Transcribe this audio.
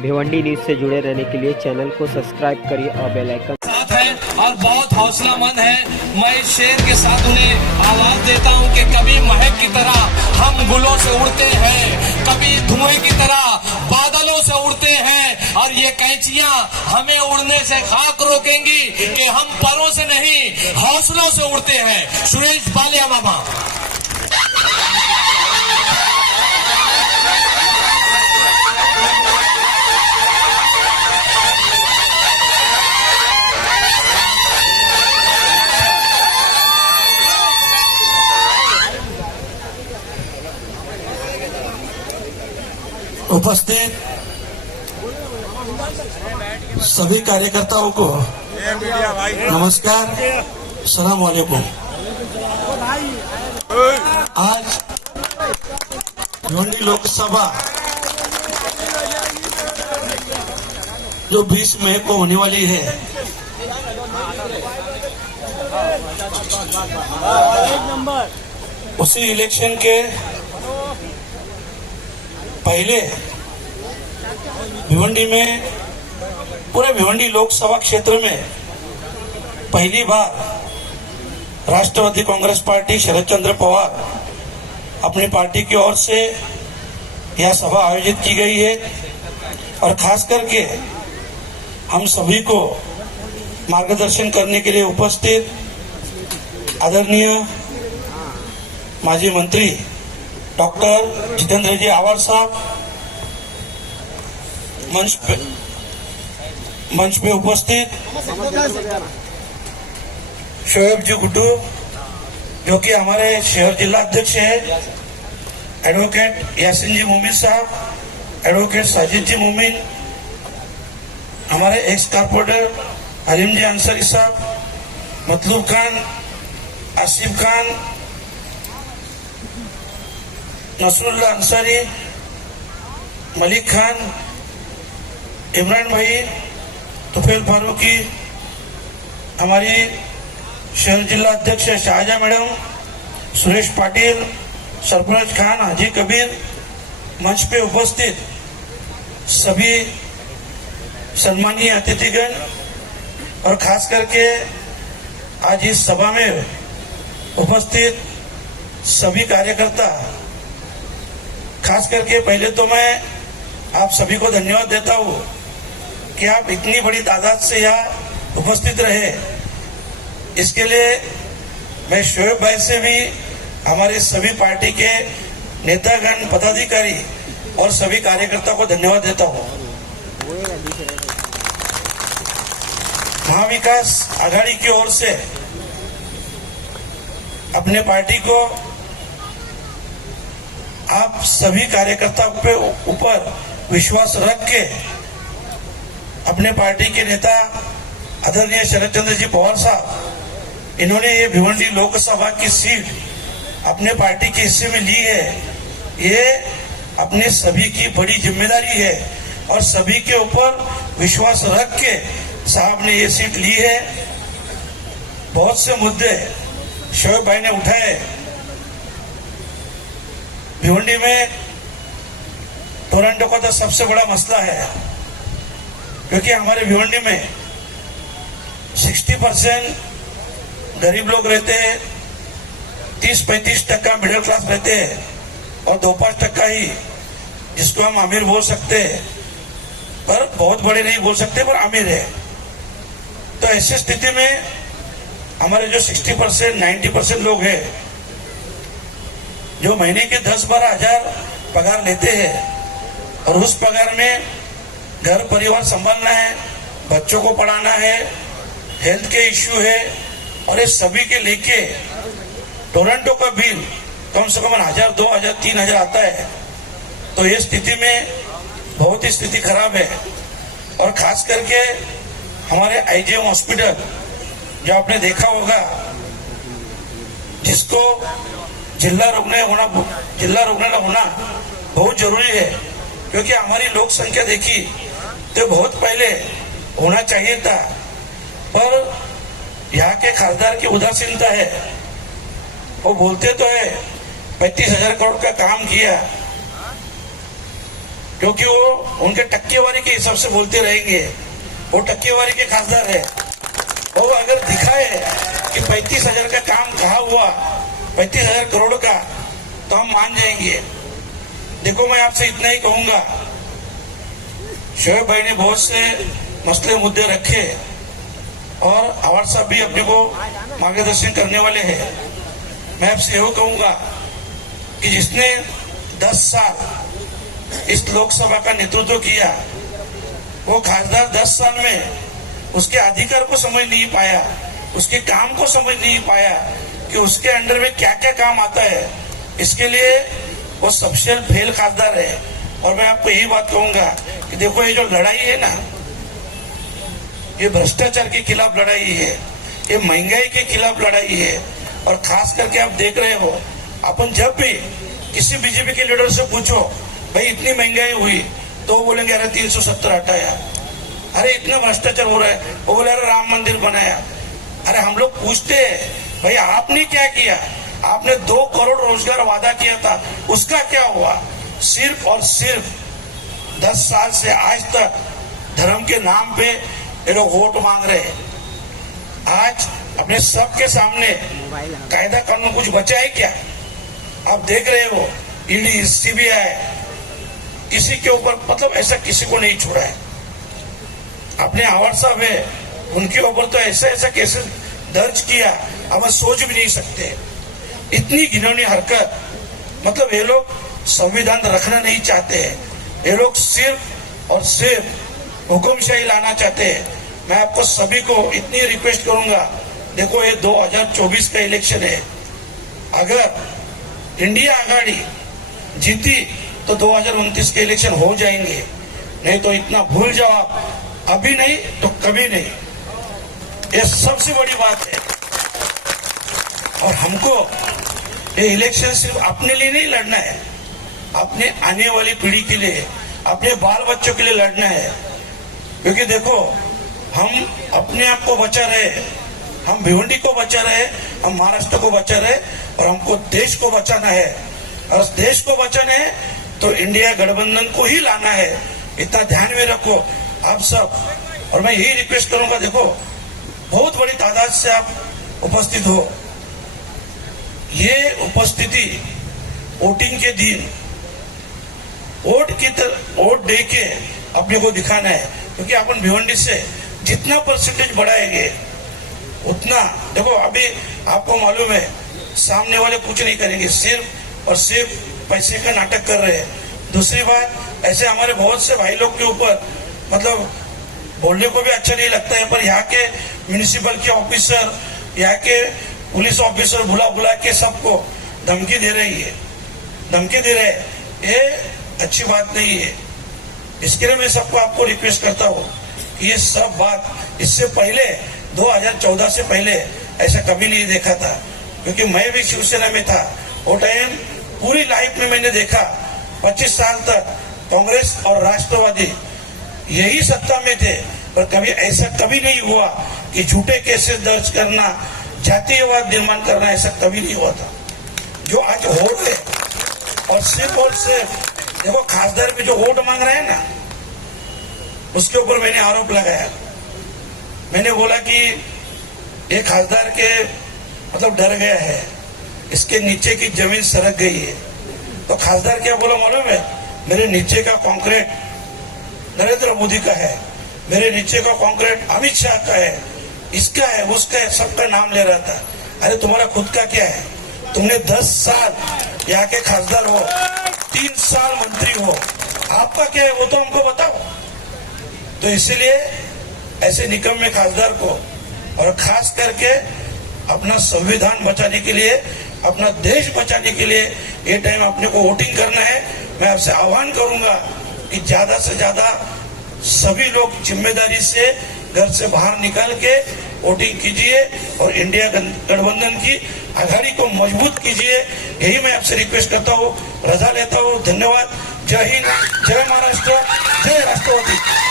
Bhiwandi news से जुड़े रहने के लिए चैनल को सब्सक्राइब करिए और बेल आइकन है और बहुत हौसलामंद है। मैं इस शेर के साथ उन्हें आवाज देता हूं कि कभी महक की तरह हम गुलों से उड़ते हैं, कभी धुएं की तरह बादलों से उड़ते हैं, और ये कैंचियां हमें उड़ने से खाक रोकेंगी कि हम परों से नहीं हौसलों से उड़ते हैं। सुरेश बालिया मामा। उपस्थित सभी कार्यकर्ताओं को नमस्कार, सलाम वालेकुम। आज भिवंडी लोकसभा जो 20 मई को होने वाली है, उसी इलेक्शन के पहले भिवंडी में, पूरे भिवंडी लोकसभा क्षेत्र में पहली बार राष्ट्रवादी कांग्रेस पार्टी शरद चंद्र पवार अपनी पार्टी की ओर से यह सभा आयोजित की गई है। और खास करके हम सभी को मार्गदर्शन करने के लिए उपस्थित आदरणीय माजी मंत्री डॉक्टर जितेंद्र जी आवार साहब, मंच पे उपस्थित शोएब जी गुड्डू जो कि हमारे शहर जिला अध्यक्ष है, एडवोकेट यासिन जी मोमिन साहब, एडवोकेट साजिद जी मोमिन, हमारे एक्स कारपोरेटर हलीम जी अंसारी साहब, मतलूब खान, आसिफ खान, नसरुल्लाह अंसारी, मलिक खान, इमरान भाई, तुफेल फारूकी, हमारी शहर जिला अध्यक्ष शाहजहां मैडम, सुरेश पाटिल, सरफराज खान, हाजी कबीर, मंच पे उपस्थित सभी सम्मानीय अतिथिगण और खास करके आज इस सभा में उपस्थित सभी कार्यकर्ता, खास करके पहले तो मैं आप सभी को धन्यवाद देता हूँ कि आप इतनी बड़ी तादाद से यहाँ उपस्थित रहे। इसके लिए मैं शोएब भाई से भी, हमारे सभी पार्टी के नेतागण, पदाधिकारी और सभी कार्यकर्ता को धन्यवाद देता हूँ। महाविकास आघाड़ी की ओर से अपने पार्टी को आप सभी कार्यकर्ताओं पे ऊपर विश्वास रख के अपने पार्टी के नेता आदरणीय शरद चंद्र जी पवार साहब, इन्होंने ये भिवंडी लोकसभा की सीट अपने पार्टी के हिस्से में ली है। ये अपने सभी की बड़ी जिम्मेदारी है और सभी के ऊपर विश्वास रख के साहब ने ये सीट ली है। बहुत से मुद्दे शोएब भाई ने उठाए। भिवंडी में टोरंटो का तो सबसे बड़ा मसला है, क्योंकि हमारे भिवंडी में 60% गरीब लोग रहते हैं, 30-35% मिडिल क्लास रहते हैं और 2-5% ही जिसको हम अमीर बोल सकते हैं, पर बहुत बड़े नहीं बोल सकते, पर अमीर है। तो ऐसी स्थिति में हमारे जो 60% 90% लोग हैं, जो महीने के 10-12 हजार पगार लेते हैं और उस पगार में घर परिवार संभालना है, बच्चों को पढ़ाना है, हेल्थ के इश्यू है, और ये सभी के लेके टोरंटो का बिल कम से कम 1000, 2000, 3000 आता है। तो ये स्थिति में बहुत ही स्थिति खराब है। और खास करके हमारे आईजीएम हॉस्पिटल जो आपने देखा होगा, जिसको जिला रुग्णालय होना बहुत जरूरी है, क्योंकि हमारी लोक संख्या देखी तो बहुत पहले होना चाहिए था, पर यहाँ के खासदार की उदासीनता है। वो बोलते तो है 35,000 करोड़ का काम किया, क्योंकि वो उनके टक्केवारी के हिसाब से बोलते रहेंगे। वो टक्केवारी के खासदार है। वो अगर दिखाए कि 35,000 का काम कहाँ हुआ, 35,000 करोड़ का, तो हम मान जाएंगे। देखो, मैं आपसे इतना ही कहूंगा, शोएब भाई ने बहुत से मसले मुद्दे रखे और अवार्ड साहब भी अपने को मार्गदर्शन करने वाले हैं। मैं आपसे यही कहूंगा कि जिसने 10 साल इस लोकसभा का नेतृत्व किया, वो खासदार 10 साल में उसके अधिकार को समझ नहीं पाया, उसके काम को समझ नहीं पाया कि उसके अंडर में क्या क्या काम आता है। इसके लिए वो सबसे फेल खासदार है। और मैं आपको यही बात कहूंगा कि देखो, ये जो लड़ाई है ना, ये भ्रष्टाचार के खिलाफ लड़ाई है, ये महंगाई के खिलाफ लड़ाई है। और खास करके आप देख रहे हो, अपन जब भी किसी बीजेपी के लीडर से पूछो, भाई इतनी महंगाई हुई, तो वो बोलेंगे अरे 370 हटाया, अरे इतना भ्रष्टाचार हो रहा है, वो बोले अरे राम मंदिर बनाया। अरे हम लोग पूछते हैं, भाई आपने क्या किया? आपने 2 करोड़ रोजगार वादा किया था, उसका क्या हुआ? सिर्फ और सिर्फ 10 साल से आज तक धर्म के नाम पे ये लोग वोट मांग रहे हैं। आज अपने सबके सामने कायदा कानून कुछ बचा है क्या? आप देख रहे हो, ईडी, सीबीआई किसी के ऊपर, मतलब ऐसा किसी को नहीं छोड़ा है। अपने अवार्ड साहब है, उनके ऊपर तो ऐसा ऐसा केसेस दर्ज किया, अब हम सोच भी नहीं सकते। इतनी घिनौनी हरकत, मतलब ये लोग संविधान रखना नहीं चाहते हैं। ये लोग सिर्फ और सिर्फ हुकुमशाही लाना चाहते हैं। मैं आपको सभी को इतनी रिक्वेस्ट करूंगा, देखो ये 2024 का इलेक्शन है। अगर इंडिया आघाड़ी जीती तो 2029 के इलेक्शन हो जाएंगे, नहीं तो इतना भूल जाओ आप, अभी नहीं तो कभी नहीं। ये सबसे बड़ी बात है। और हमको ये इलेक्शन सिर्फ अपने लिए नहीं लड़ना है, अपने आने वाली पीढ़ी के लिए, अपने बाल बच्चों के लिए लड़ना है। क्योंकि देखो, हम अपने आप को बचा रहे, हम भिवंडी को बचा रहे, हम महाराष्ट्र को बचा रहे, और हमको देश को बचाना है। और देश को बचाना है तो इंडिया गठबंधन को ही लाना है। इतना ध्यान में रखो आप सब। और मैं यही रिक्वेस्ट करूंगा, देखो बहुत बड़ी तादाद से आप उपस्थित हो। ये उपस्थिति वोटिंग के दिन वोट दे के अपने को दिखाना है। क्योंकि अपन भिवंडी से जितना परसेंटेज बढ़ाएंगे उतना, देखो अभी आपको मालूम है सामने वाले कुछ नहीं करेंगे, सिर्फ और सिर्फ पैसे का नाटक कर रहे हैं। दूसरी बात, ऐसे हमारे बहुत से भाई लोग के ऊपर, मतलब बोलने को भी अच्छा नहीं लगता है, पर यहाँ के म्यूनिसिपल के ऑफिसर, यहाँ के पुलिस ऑफिसर बुला बुला के सबको धमकी दे रही है, धमकी दे रहे हैं। ये अच्छी बात नहीं है। इसके लिए मैं सबको आपको रिक्वेस्ट करता हूँ कि ये सब बात इससे पहले 2014 से पहले ऐसा कभी नहीं देखा था। क्योंकि मैं भी शिवसेना में था, वो टाइम पूरी लाइफ में मैंने देखा 25 साल तक कांग्रेस और राष्ट्रवादी यही सत्ता में थे, पर कभी ऐसा कभी नहीं हुआ कि झूठे केसेस दर्ज करना, जातीयवाद निर्माण करना, ऐसा कभी नहीं हुआ था जो आज हो रहे। और सिर्फ देखो, खासदार पे जो वोट मांग रहे हैं ना, उसके ऊपर मैंने आरोप लगाया। मैंने बोला कि ये खासदार के मतलब डर गया है, इसके नीचे की जमीन सरक गई है। तो खासदार क्या बोला मालूम है? मेरे नीचे का कंक्रीट नरेंद्र मोदी का है, मेरे नीचे का कंक्रीट अमित शाह का है, इसका है, उसका है, सबका नाम ले रहा था। अरे तुम्हारा खुद का क्या है? तुमने 10 साल यहाँ के खासदार हो, 3 साल मंत्री हो, आपका क्या है वो तो हमको बताओ। तो इसीलिए ऐसे निकम्मे खासदार को, और खास करके अपना संविधान बचाने के लिए, अपना देश बचाने के लिए ये टाइम अपने को वोटिंग करना है। मैं आपसे आह्वान करूंगा कि ज्यादा से ज्यादा सभी लोग जिम्मेदारी से घर से बाहर निकल के वोटिंग कीजिए और इंडिया गठबंधन की आघाड़ी को मजबूत कीजिए। यही मैं आपसे रिक्वेस्ट करता हूँ। रजा लेता हूँ। धन्यवाद। जय हिंद, जय महाराष्ट्र, जय राष्ट्रवादी।